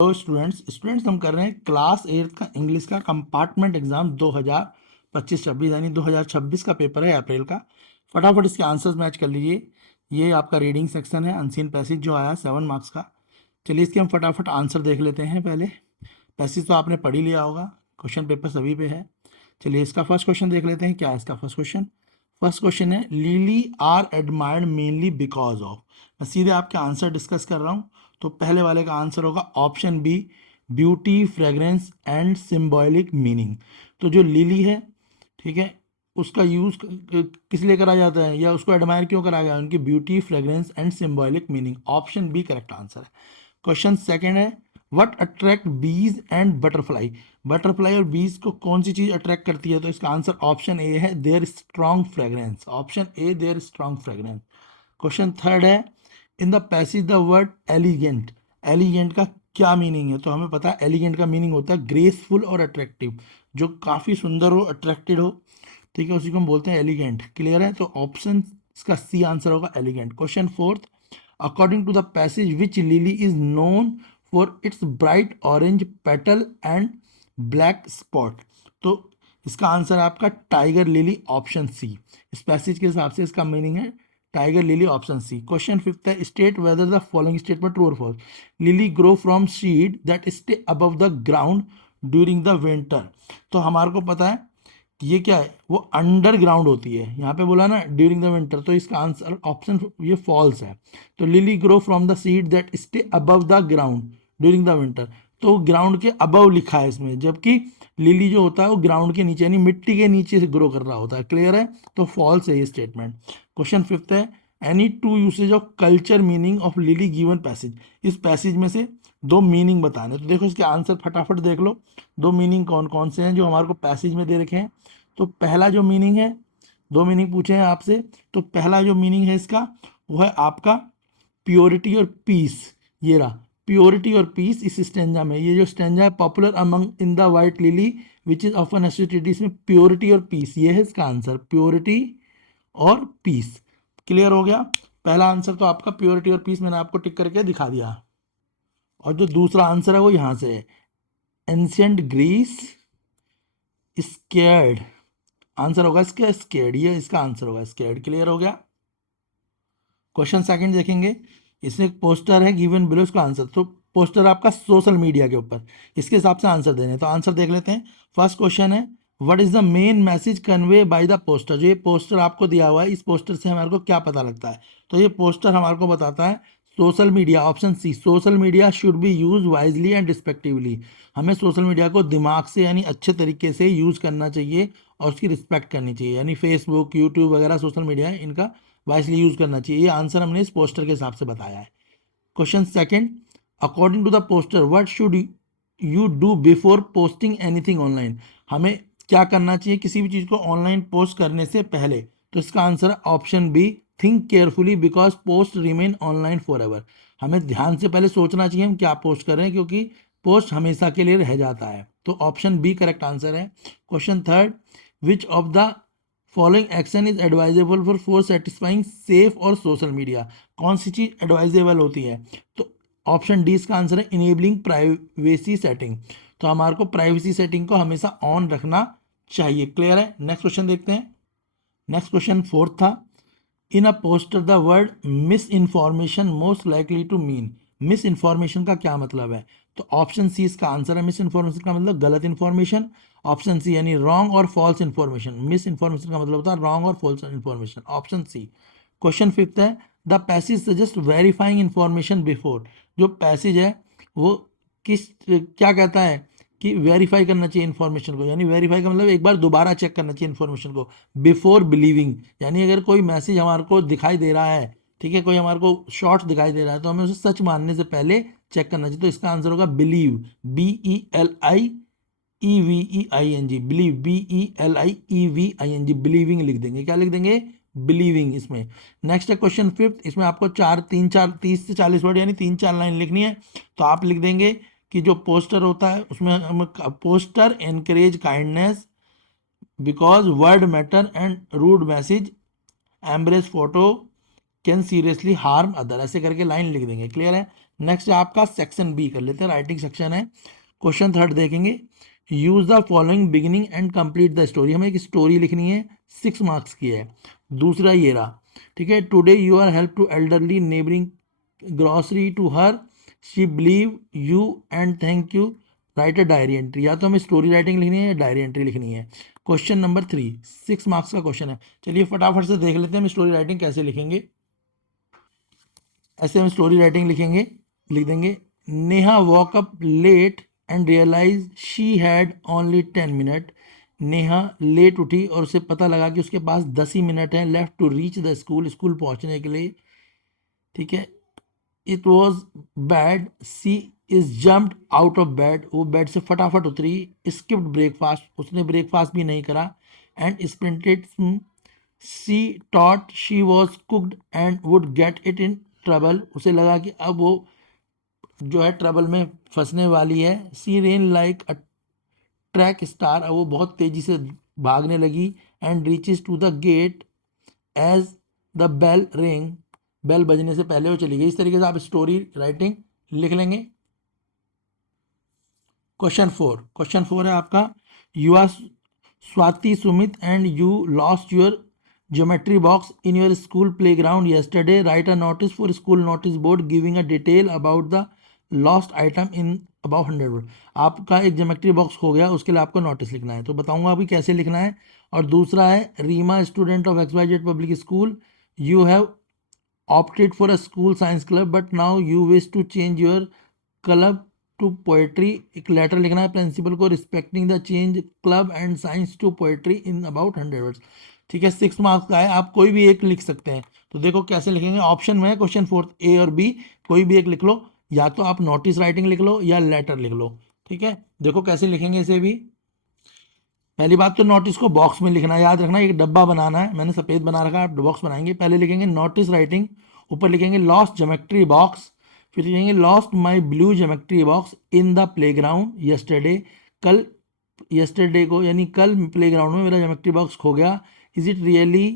तो स्टूडेंट्स हम कर रहे हैं क्लास 8 का इंग्लिश का कंपार्टमेंट एग्जाम 2025-26 यानी 2026 का पेपर है अप्रैल का। फटाफट इसके आंसर्स मैच कर लीजिए। ये आपका रीडिंग सेक्शन है, अनसीन पैसेज जो आया 7 मार्क्स का। चलिए इसके हम फटाफट आंसर देख लेते हैं। पहले पैसेज तो आपने पढ़ ही लिया होगा, क्वेश्चन पेपर सभी पे है। चलिए इसका फर्स्ट क्वेश्चन देख लेते हैं। क्या है इसका फर्स्ट क्वेश्चन है lily are admired mainly because of. मैं सीधे आपके आंसर डिस्कस कर रहा हूँ। तो पहले वाले का आंसर होगा option B, beauty, fragrance and symbolic meaning. तो जो लिली है, ठीक है, उसका यूज किस लिए करा जाता है या उसको एडमायर क्यों करा गया? उनकी beauty, fragrance and symbolic meaning. Option B correct answer है। क्वेश्चन सेकंड है what attract bees and butterfly. Butterfly और बीज को कौन सी चीज अट्रैक्ट करती है? तो इसका आंसर ऑप्शन ए है there strong fragrance. Option A there strong fragrance. Question third है in the passage the word elegant. Elegant का क्या मीनिंग है? तो हमें पता है एलिगेंट का मीनिंग होता है ग्रेसफुल और अट्रैक्टिव, जो काफ़ी सुंदर हो, अट्रैक्टेड हो, ठीक है, उसी को हम बोलते हैं एलिगेंट। क्लियर है? तो ऑप्शन इसका सी आंसर होगा elegant. Question fourth according to the passage which lily is known for its bright orange petal and black spot. तो इसका आंसर आपका टाइगर लिली, ऑप्शन सी। इस पैसेज के हिसाब से इसका मीनिंग है tiger lily, option C. Question fifth है state whether the following statement true और false. Lily grow from seed that stay above the ground during the winter. तो हमारे को पता है कि ये क्या है, वो अंडरग्राउंड होती है। यहाँ पे बोला ना ड्यूरिंग द विंटर, तो इसका आंसर ऑप्शन ये फॉल्स है। तो lily grow from the seed that stay above the ground during the winter, तो ग्राउंड के अबव लिखा है इसमें, जबकि लिली जो होता है वो ग्राउंड के नीचे यानी मिट्टी के नीचे से ग्रो कर रहा होता है। क्लियर है? तो फॉल्स है ये स्टेटमेंट। क्वेश्चन फिफ्थ है any two usage of culture meaning of lily given passage. इस पैसेज में से दो मीनिंग बताने। तो देखो इसके आंसर फटाफट देख लो। दो मीनिंग कौन कौन से हैं जो हमारे को पैसेज में दे रखे हैं? तो पहला जो मीनिंग है, दो मीनिंग पूछे हैं आपसे, तो पहला जो मीनिंग है इसका वो है आपका प्योरिटी और पीस। ये रहा प्योरिटी और पीस इस स्टेंजा में। ये जो स्टेंजा है popular among in the white lily which is often associated, इसमें प्योरिटी और पीस, ये है इसका आंसर, प्योरिटी और पीस। क्लियर हो गया? पहला आंसर तो आपका प्योरिटी और पीस मैंने आपको टिक करके दिखा दिया। और जो दूसरा आंसर है वो यहां से है एंशियंट ग्रीस स्केर्ड। आंसर होगा इसका स्केर्ड, ये इसका आंसर होगा स्केर्ड। क्लियर हो गया? क्वेश्चन सेकंड देखेंगे। इसमें एक पोस्टर है गिवन बिलो, इसका आंसर। तो पोस्टर आपका सोशल मीडिया के ऊपर, इसके हिसाब से आंसर देने। तो आंसर देख लेते हैं। फर्स्ट क्वेश्चन है what is the main message convey by the poster. जो ये पोस्टर आपको दिया हुआ है, इस पोस्टर से हमारे को क्या पता लगता है? तो ये पोस्टर हमारे को बताता है social media, option C, social media should be use wisely and respectively. हमें सोशल मीडिया को दिमाग से यानी अच्छे तरीके से यूज करना चाहिए और उसकी रिस्पेक्ट करनी चाहिए। यानी फेसबुक, यूट्यूब वगैरह सोशल मीडिया है, इनका वाइसली यूज करना चाहिए। ये आंसर हमने इस पोस्टर के हिसाब से बताया है। Question second according to the poster what should you do before posting anything online. हमें क्या करना चाहिए किसी भी चीज को ऑनलाइन पोस्ट करने से पहले? तो इसका आंसर है option B think carefully because post remain online for ever. हमें ध्यान से पहले सोचना चाहिए हम क्या पोस्ट कर रहे हैं, क्योंकि पोस्ट हमेशा के लिए रह जाता है। तो ऑप्शन बी करेक्ट आंसर है। Question third which of the following action is advisable for satisfying safe और सोशल मीडिया। कौन सी चीज एडवाइजेबल होती है? तो ऑप्शन डी इसका आंसर है इनेबलिंग प्राइवेसी सेटिंग। तो हमारे को प्राइवेसी सेटिंग को हमेशा ऑन रखना चाहिए। क्लियर है? नेक्स्ट क्वेश्चन देखते हैं। नेक्स्ट क्वेश्चन फोर्थ था in a poster the word misinformation most likely to mean. Misinformation का क्या मतलब है? तो ऑप्शन सी इसका आंसर है। मिस इन्फॉर्मेशन का मतलब गलत इन्फॉर्मेशन। ऑप्शन सी यानी रॉन्ग और फॉल्स इन्फॉर्मेशन। मिस इन्फॉर्मेशन का मतलब होता है रॉन्ग और false information, option C. Question fifth है the passage suggest verifying information before. जो पैसेज है वो किस क्या कहता है कि वेरीफाई करना चाहिए इन्फॉर्मेशन को, यानी वेरीफाई का मतलब एक बार दोबारा चेक करना चाहिए इन्फॉर्मेशन को। बिफोर बिलीविंग, यानी अगर कोई मैसेज हमारे को दिखाई दे रहा है, ठीक है, कोई हमारे को शॉर्ट दिखाई दे रहा है, तो हमें उसे सच मानने से पहले चेक करना चाहिए। तो इसका आंसर होगा believe, BELIEVEING, believe, BELIEVING, believing लिख देंगे। क्या लिख देंगे? बिलीविंग इसमें। नेक्स्ट है क्वेश्चन फिफ्थ। इसमें आपको 30 से 40 वर्ड यानी 3-4 लाइन लिखनी है। तो आप लिख देंगे कि जो पोस्टर होता है उसमें हम poster encourage kindness because word matter and rude message embrace photo can seriously harm other, ऐसे करके लाइन लिख देंगे। क्लियर है? नेक्स्ट आपका सेक्शन बी कर लेते हैं, राइटिंग सेक्शन है। क्वेश्चन थर्ड देखेंगे, use the following beginning and complete the story. हमें एक स्टोरी लिखनी है, 6 मार्क्स की है। दूसरा ये रहा, ठीक है, today you are help to elderly neighboring grocery to her, she believe you and thank you, write a diary entry. या तो हमें स्टोरी राइटिंग लिखनी है या डायरी एंट्री लिखनी है। क्वेश्चन नंबर 3, 6 मार्क्स का क्वेश्चन है। चलिए फटाफट से देख लेते हैं हम स्टोरी राइटिंग कैसे लिखेंगे। ऐसे हम स्टोरी राइटिंग लिखेंगे, लिख देंगे, Neha woke up late and realize she had only 10 minute. Neha late उठी और उसे पता लगा कि उसके पास 10 ही मिनट हैं left to reach the school, school पहुंचने के लिए। ठीक है, it was bad, she is jumped out of bed, वो बेड से फटाफट उतरी। स्किप्ड ब्रेकफास्ट, उसने ब्रेकफास्ट भी नहीं करा। And sprinted, she thought she was cooked and would get it in trouble, उसे लगा कि अब वो जो है ट्रबल में फंसने वाली है। She ran like a track star, अब वो बहुत तेजी से भागने लगी। And reaches to the gate as the bell ring, bell बजने से पहले वो चली गई। इस तरीके से आप स्टोरी राइटिंग लिख लेंगे। क्वेश्चन 4 है आपका, you are Swati Sumit and you lost your geometry box in your school play ground yesterday, write a notice for school notice board giving a detail about the lost item in about 100 word. आपका एक geometry box खो गया, उसके लिए आपको notice लिखना है, तो बताऊंगा अभी कैसे लिखना है। और दूसरा है, Reema student of XYZ public school, you have opted for a school science club but now you wish to change your club to poetry। एक लेटर लिखना है प्रिंसिपल को, respecting the change club and science to poetry in about 100 words. ठीक है, 6 marks का है, आप कोई भी एक लिख सकते हैं। तो देखो कैसे लिखेंगे, ऑप्शन में है क्वेश्चन 4 ए और बी, कोई भी एक लिख लो, या तो आप नोटिस राइटिंग लिख लो या लेटर लिख लो। ठीक है, देखो कैसे लिखेंगे इसे भी। पहली बात तो नोटिस को बॉक्स में लिखना है, याद रखना एक डब्बा बनाना है, मैंने सफ़ेद बना रखा है, आप बॉक्स बनाएंगे। पहले लिखेंगे नोटिस राइटिंग, ऊपर लिखेंगे लॉस्ट ज्योमेट्री बॉक्स, फिर लिखेंगे lost my blue geometry box in the playground yesterday, कल येस्टरडे को यानी कल प्लेग्राउंड में मेरा ज्योमेट्री बॉक्स खो गया। Is it really,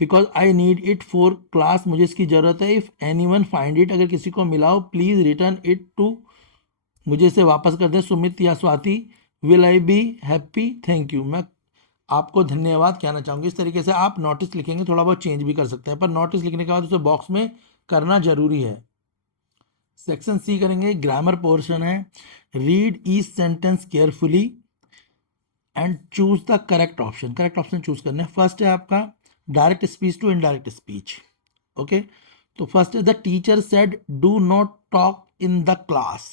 because I need it for class, मुझे इसकी ज़रूरत है। If any one find it, अगर किसी को मिला हो प्लीज़ रिटर्न इट टू, मुझे इसे वापस कर दें, सुमित या Swati. Will I be happy, thank you, मैं आपको धन्यवाद कहना चाहूँगी। इस तरीके से आप नोटिस लिखेंगे, थोड़ा बहुत चेंज भी कर सकते हैं, पर नोटिस लिखने के बाद उसे बॉक्स में करना जरूरी है। सेक्शन सी करेंगे, ग्रामर पोर्शन है। Read each sentence carefully and choose the correct option, correct option choose करना है। फर्स्ट है आपका direct speech to indirect speech. Okay, तो फर्स्ट है the teacher said do not talk in the class,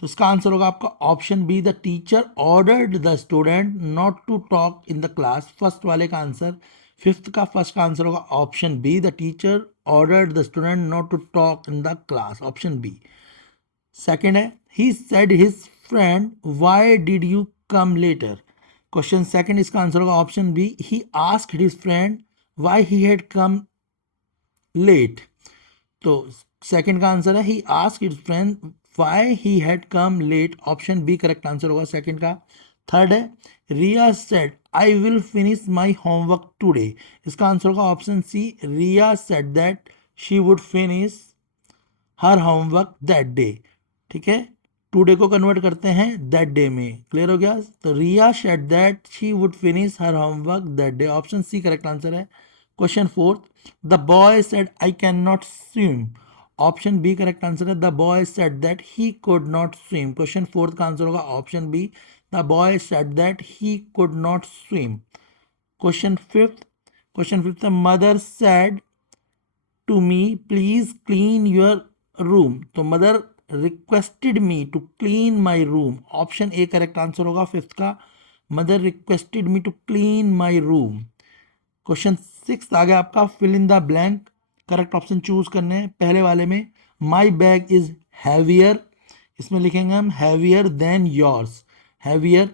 तो इसका answer होगा आपका option B, the teacher ordered the student not to talk in the class. First वाले का answer, fifth का first का आंसर होगा option B, the teacher ordered the student not to talk in the class, option B. Second है, he said his friend why did you come later. Question second, इसका answer होगा option B, he asked his friend why he had come late. तो second का answer है he asked his friend why he had come late, option B correct answer होगा second का। Third है, Riya said I will finish my homework today, इसका answer होगा option C, Riya said that she would finish her homework that day. ठीक है, today को convert करते हैं दैट डे में, क्लियर हो गया। तो Riya said that she would finish her homework that day, option C correct answer है। Question fourth, the boy said I can not swim, option B correct answer है, the boy said that he could not swim. Question fourth का answer होगा option B, the boy said that he could not swim. Question fifth, mother said to me please clean your room, तो mother requested me to clean my room, option A correct answer होगा fifth का, mother requested me to clean my room. Question six आ गया आपका, fill in the blank, correct option choose करने हैं। पहले वाले में माई बैग इज हैवियर, इसमें लिखेंगे हम हैवियर देन योर्स, हैवियर,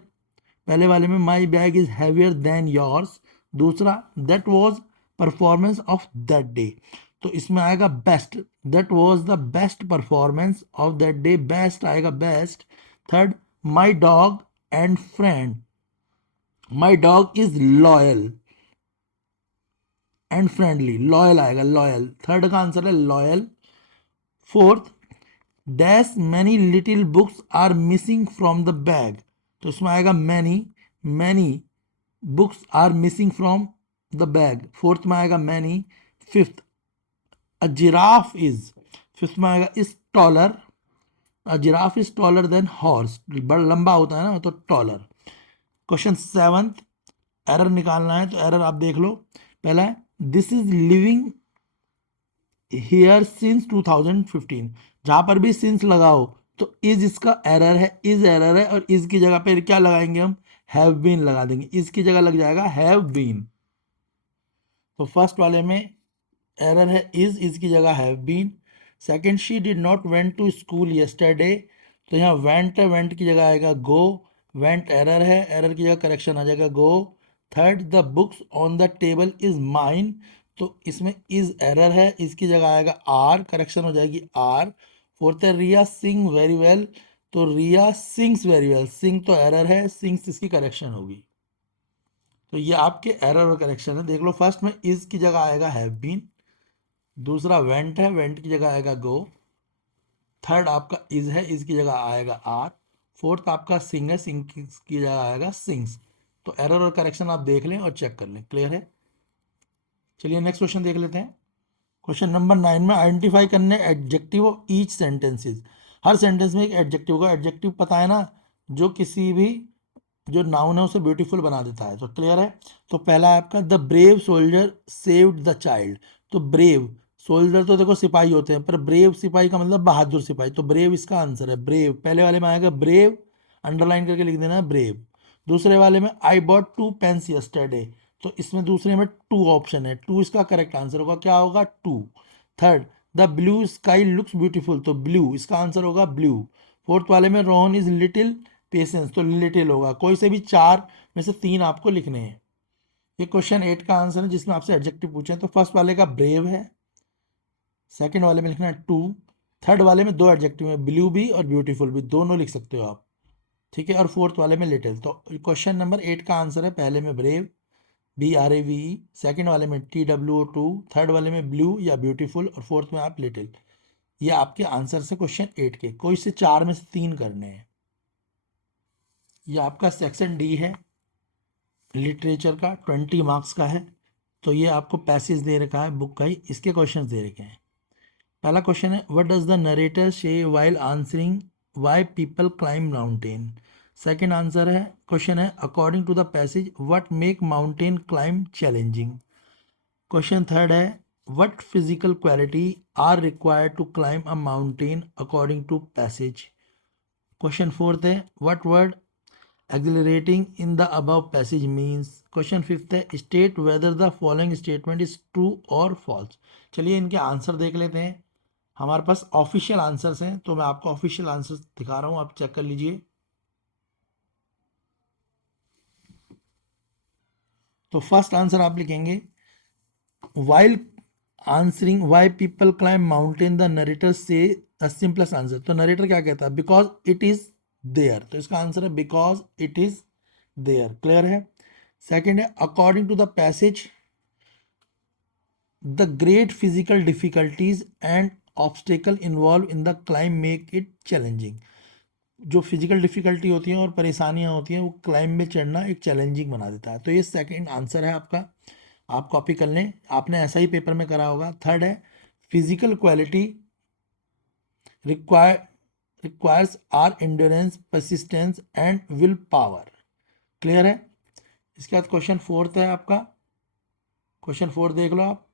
पहले वाले में my bag is heavier than yours. दूसरा, that was performance of that day, तो इसमें आएगा best, that was the best performance of that day, best आएगा best. Third, my dog and friend, my dog is loyal and friendly, loyal आएगा loyal, third का answer है loyal. Fourth, dash many little books are missing from the bag, तो इसमें आएगा many, many books are missing from the bag. Fourth में आएगा many. Fifth, a giraffe is, fifth में आएगा is taller, a giraffe is taller than horse, बड़ा लंबा होता है ना तो टॉलर। क्वेश्चन सेवंथ, एरर निकालना है तो एरर आप देख लो। पहला है this is living here since 2015, जहां पर भी सिंस लगाओ तो इज इसका एरर है, इज एरर है, और इज की जगह पे क्या लगाएंगे हम, हैव बीन लगा देंगे, इज की जगह लग जाएगा हैव बीन। तो फर्स्ट वाले में एरर है इज की जगह have been. Second, she did not went to school yesterday, तो यहाँ वेंट है, वेंट की जगह आएगा गो, वेंट एरर है, एरर की जगह करेक्शन आ जाएगा go. Third, the books on the table is mine, तो इसमें इज एरर है, इसकी जगह आएगा आर, करेक्शन हो जाएगी आर। फोर्थ है रिया सिंग वेरी वेल, तो रिया सिंग्स वेरी वेल, सिंग तो एरर है, सिंग्स इसकी करेक्शन होगी। तो ये आपके एरर और करेक्शन है, देख लो। फर्स्ट में इज की जगह आएगा हैव बीन, दूसरा वेंट है, वेंट की जगह आएगा गो। थर्ड आपका इज है, इज की जगह आएगा आर। फोर्थ आपका सिंग है, सिंग की जगह आएगा सिंग्स। तो एरर और करेक्शन आप देख लें और चेक कर लें। क्लियर है? चलिए नेक्स्ट क्वेश्चन देख लेते हैं। क्वेश्चन नंबर 9 में आइडेंटिफाई करने adjective of each sentences. Her sentence में एक एडजेक्टिव होगा, एडजेक्टिव पता है ना, जो किसी भी जो नाउन है उसे ब्यूटीफुल बना देता है। तो क्लियर है? तो पहला है आपका the brave soldier saved the child, तो ब्रेव सोल्जर तो देखो सिपाही होते हैं, पर ब्रेव सिपाही का मतलब बहादुर सिपाही, तो ब्रेव इसका आंसर है। ब्रेव पहले वाले में आएगा ब्रेव, अंडरलाइन करके लिख देना है ब्रेव। दूसरे वाले में आई बॉट 2 पेन्स यस्टरडे, तो इसमें दूसरे में टू ऑप्शन है, टू इसका करेक्ट आंसर होगा, क्या होगा two. Third, the blue sky looks beautiful, तो ब्लू इसका आंसर होगा ब्लू। फोर्थ वाले में रोहन इज लिटिल पेशेंस, तो लिटिल होगा। कोई से भी चार में से तीन आपको लिखने हैं। ये क्वेश्चन 8 का आंसर है जिसमें आपसे एडजेक्टिव पूछे हैं। तो फर्स्ट वाले का ब्रेव है, सेकंड वाले में लिखना है टू, थर्ड वाले में दो एडजेक्टिव है, ब्लू भी और ब्यूटीफुल भी, दोनों लिख सकते हो आप। ठीक है, और फोर्थ वाले में लिटिल। तो क्वेश्चन नंबर 8 का आंसर है पहले में ब्रेव, BRAVE, सेकंड वाले में TWO2, थर्ड वाले में ब्लू या ब्यूटीफुल, और फोर्थ में आप लिटिल। ये आपके आंसर से क्वेश्चन 8 के। कोई से चार में से तीन करने हैं। ये आपका सेक्शन डी है लिटरेचर का, 20 मार्क्स का है। तो ये आपको पैसेज दे रखा है बुक का ही, इसके क्वेश्चंस दे रखे हैं। पहला क्वेश्चन है what does the narrator say while answering why people climb mountain. Second answer है, क्वेश्चन है according to the passage what make mountain climb challenging. Question third है what physical quality are required to climb a mountain according to passage. Question fourth है what word exhilarating in the above passage means। Question fifth है state whether the following statement is true और false. चलिए इनके answer देख लेते हैं। हमारे पास official answers हैं, तो मैं आपको ऑफिशियल आंसर्स दिखा रहा हूं, आप चेक कर लीजिए। तो फर्स्ट आंसर आप लिखेंगे while answering why people climb mountain the narrator say a simplest answer। तो नरेटर क्या कहता है, बिकॉज इट इज देयर, तो इसका आंसर है because it is there. Clear है? सेकेंड है according to the passage the great physical difficulties and obstacle involve in the climb make it challenging. जो फिजिकल डिफिकल्टी होती है और परेशानियां होती हैं वो क्लाइम में चढ़ना एक चैलेंजिंग बना देता है। तो ये सेकंड आंसर है आपका, आप कॉपी कर लें, आपने ऐसा ही पेपर में करा होगा। थर्ड है physical quality require requires are endurance persistence and will power. Clear है? इसके बाद क्वेश्चन फोर्थ है आपका, क्वेश्चन फोर्थ देख लो आप।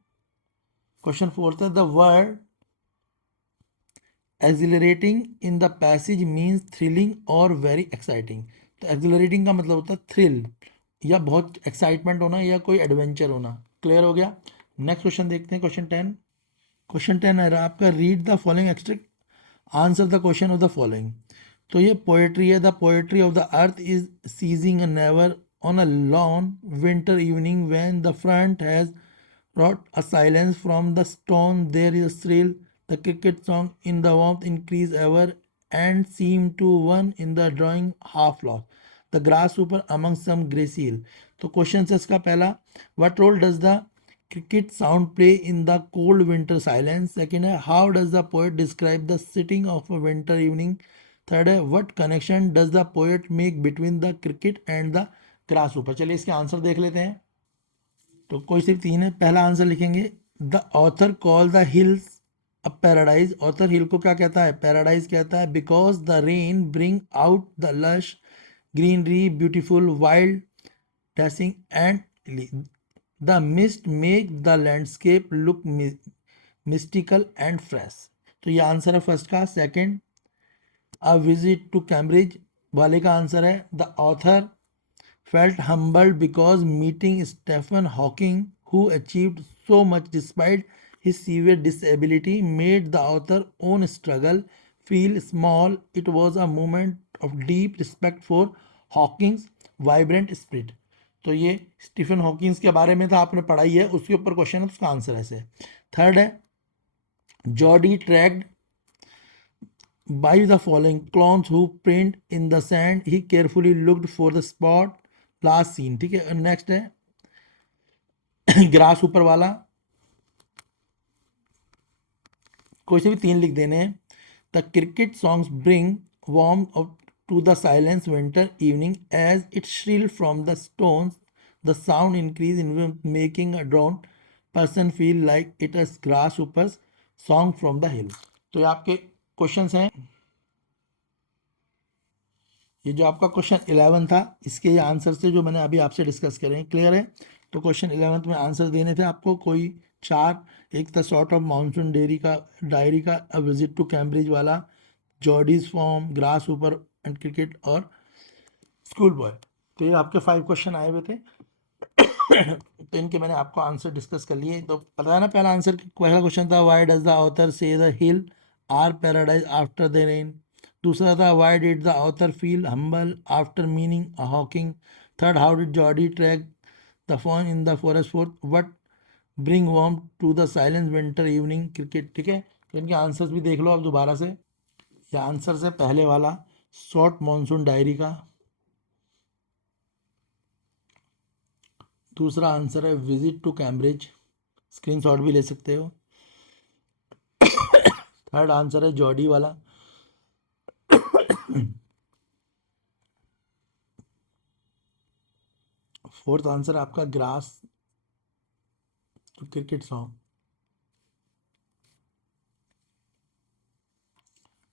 क्वेश्चन फोर्थ है the word accelerating in the passage means thrilling और वेरी एक्साइटिंग। तो एक्सिलरेटिंग का मतलब होता है थ्रिल, या बहुत एक्साइटमेंट होना या कोई एडवेंचर होना। क्लियर हो गया? नेक्स्ट क्वेश्चन देखते हैं, क्वेश्चन 10। क्वेश्चन 10 है आपका read the following extract answer the question of the following. तो ये पोएट्री है। The poetry of the earth is ceasing never on a lone winter evening when the frost has brought a silence from the stone. There is a thrill. The cricket song in the warmth increase ever and seem to one in the drawing half lost. The grasshopper among some gracie hill. तो question है इसका पहला, what role does the cricket sound play in the cold winter silence. Second है, how does the poet describe the sitting of a winter evening? Third है, what connection does the poet make between the cricket and the grasshopper? चलिए इसके answer देख लेते हैं। तो कोई सिर्फ तीन है। पहला आंसर लिखेंगे, the author call the hills a paradise. Author hill को क्या कहता है? पैराडाइज कहता है। Because the rain bring out the lush greenery beautiful wild dashing and the mist make the landscape look mystical and fresh. तो ये answer है first का। Second, a visit to Cambridge वाले का आंसर है, the author felt humbled because meeting Stephen Hawking, who achieved so much despite his severe disability, made the author's own struggle feel small. It was a moment of deep respect for Hawking's vibrant spirit. तो ये Stephen Hawkins के बारे में था, आपने पढ़ाई है, उसके ऊपर क्वेश्चन है, उसका आंसर ऐसे। थर्ड है, Jordi tracked by the following clowns who print in the sand, he carefully looked for the spot last seen। ठीक है। नेक्स्ट है ग्रास ऊपर वाला, कोई से भी तीन लिख देने हैं। The cricket songs bring warm to the silence winter evening as it shrill from the stones the sound increase in making a drowsy person feel like it is grasshopper song from the hill. तो ये आपके questions हैं। ये जो आपका question 11 था, इसके ये आंसर से जो मैंने अभी आपसे डिस्कस करे हैं, क्लियर है? तो क्वेश्चन 11 में आंसर देने थे आपको कोई चार। एक था सॉर्ट ऑफ मानसून डायरी का, अ विजिट टू कैम्ब्रिज वाला, जॉर्डीज फॉर्म, ग्रास ऊपर एंड क्रिकेट, और स्कूल बॉय। तो ये आपके 5 क्वेश्चन आए हुए थे। तो इनके मैंने आपको आंसर डिस्कस कर लिए। तो पता है ना, पहला आंसर, पहला क्वेश्चन था why does the author say the hill are paradise after the rain. दूसरा था why did the author feel humble after meaning a hawking. Third, how did Jody track the fawn in the forest. Fourth, what bring warm to the silence winter evening cricket. ठीक है। तो इनके answers भी देख लो आप दोबारा से। ये आंसर है पहले वाला शॉर्ट मानसून डायरी का, दूसरा आंसर है विजिट टू कैम्ब्रिज, स्क्रीनशॉट भी ले सकते हो। थर्ड आंसर है जॉर्डी वाला। फोर्थ आंसर आपका ग्रास टू क्रिकेट सॉन्ग।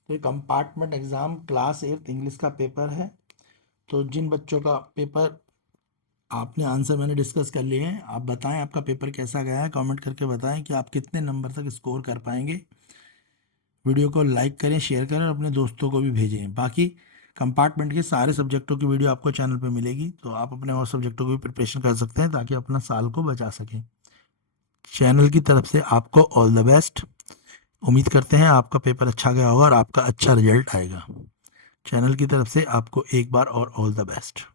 तो ये कंपार्टमेंट एग्ज़ाम क्लास 8 इंग्लिश का पेपर है। तो जिन बच्चों का पेपर आपने आंसर मैंने डिस्कस कर लिए हैं, आप बताएं आपका पेपर कैसा गया है, कमेंट करके बताएं कि आप कितने नंबर तक स्कोर कर पाएंगे। वीडियो को लाइक करें, शेयर करें और अपने दोस्तों को भी भेजें। बाकी कंपार्टमेंट के सारे सब्जेक्टों की वीडियो आपको चैनल पे मिलेगी, तो आप अपने और सब्जेक्टों की भी प्रिपरेशन कर सकते हैं ताकि अपना साल को बचा सकें। चैनल की तरफ से आपको ऑल द बेस्ट। उम्मीद करते हैं आपका पेपर अच्छा गया होगा और आपका अच्छा रिजल्ट आएगा। चैनल की तरफ से आपको एक बार और ऑल द बेस्ट।